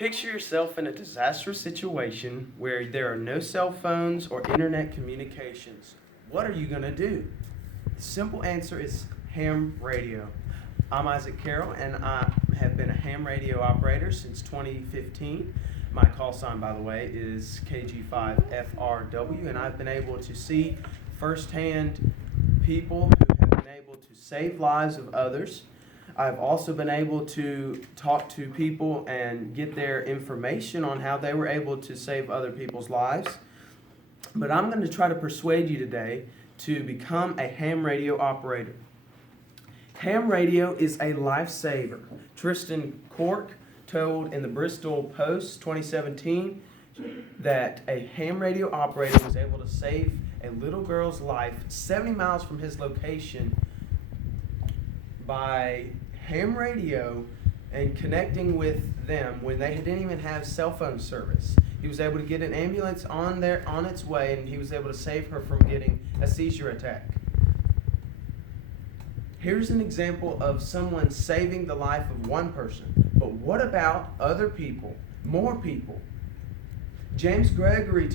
Picture yourself in a disastrous situation where there are no cell phones or internet communications. What are you going to do? The simple answer is ham radio. I'm Isaac Carroll, and I have been a ham radio operator since 2015. My call sign, by the way, is KG5FRW, and I've been able to see firsthand people who have been able to save lives of others. I've also been able to talk to people and get their information on how they were able to save other people's lives. But I'm going to try to persuade you today to become a ham radio operator. Ham radio is a lifesaver. Tristan Cork told in the Bristol Post 2017 that a ham radio operator was able to save a little girl's life 70 miles from his location by ham radio and connecting with them when they didn't even have cell phone service. He was able to get an ambulance on its way, and he was able to save her from getting a seizure attack. Here's an example of someone saving the life of one person. But what about other people, more people? James Gregory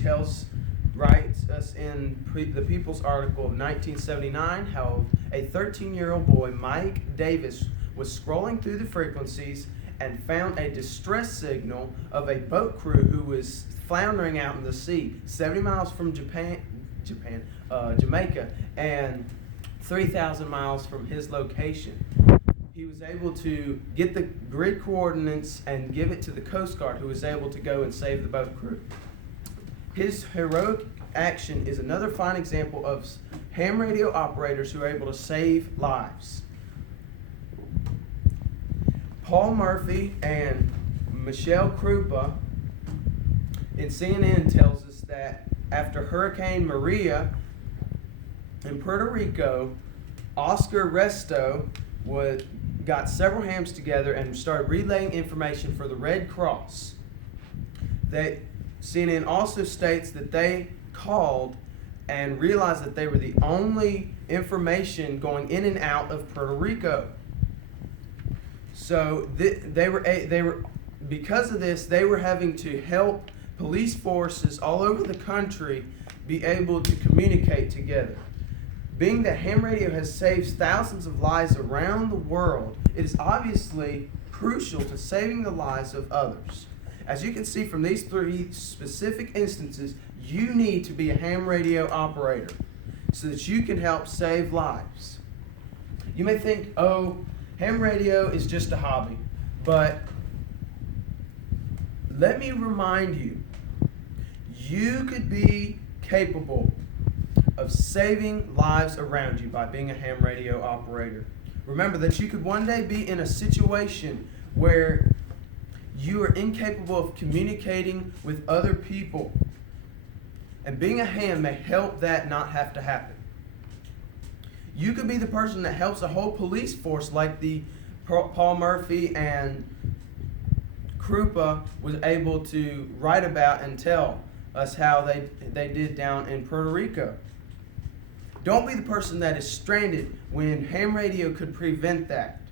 writes us in the People's article of 1979 how a 13-year-old boy, Mike Davis, was scrolling through the frequencies and found a distress signal of a boat crew who was floundering out in the sea 70 miles from Jamaica, and 3,000 miles from his location. He was able to get the grid coordinates and give it to the Coast Guard, who was able to go and save the boat crew. His heroic action is another fine example of ham radio operators who are able to save lives. Paul Murphy and Michelle Krupa in CNN tells us that after Hurricane Maria in Puerto Rico, Oscar Resto got several hams together and started relaying information for the Red Cross. CNN also states that they called and realized that they were the only information going in and out of Puerto Rico. So they were because of this, they were having to help police forces all over the country be able to communicate together. Being that ham radio has saved thousands of lives around the world, it is obviously crucial to saving the lives of others. As you can see from these three specific instances, you need to be a ham radio operator so that you can help save lives. You may think, oh, ham radio is just a hobby, but let me remind you, you could be capable of saving lives around you by being a ham radio operator. Remember that you could one day be in a situation where you are incapable of communicating with other people, and being a ham may help that not have to happen. You could be the person that helps a whole police force like the Paul Murphy and Krupa was able to write about and tell us how they did down in Puerto Rico. Don't be the person that is stranded when ham radio could prevent that.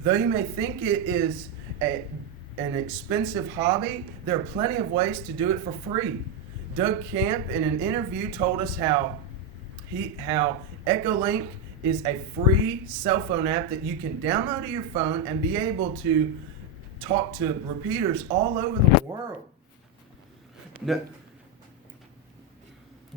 Though you may think it is an expensive hobby, there are plenty of ways to do it for free. Doug Camp in an interview told us how Echolink is a free cell phone app that you can download to your phone and be able to talk to repeaters all over the world. No,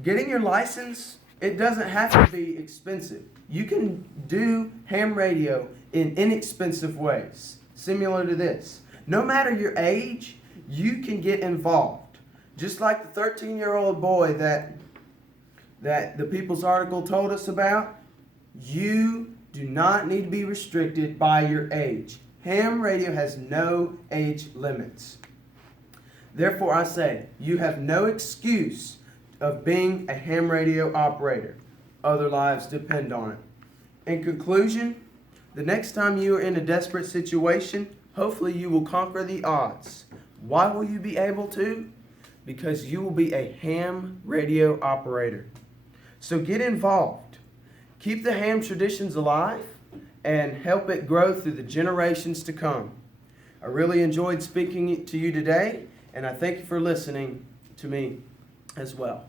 getting your license, it doesn't have to be expensive. You can do ham radio in inexpensive ways, similar to this. No matter your age, you can get involved. Just like the 13-year-old boy that the People's article told us about, you do not need to be restricted by your age. Ham radio has no age limits. Therefore, I say, you have no excuse of being a ham radio operator. Other lives depend on it. In conclusion, the next time you are in a desperate situation, hopefully you will conquer the odds. Why will you be able to? Because you will be a ham radio operator. So get involved. Keep the ham traditions alive and help it grow through the generations to come. I I really enjoyed speaking to you today, and I thank you for listening to me as well.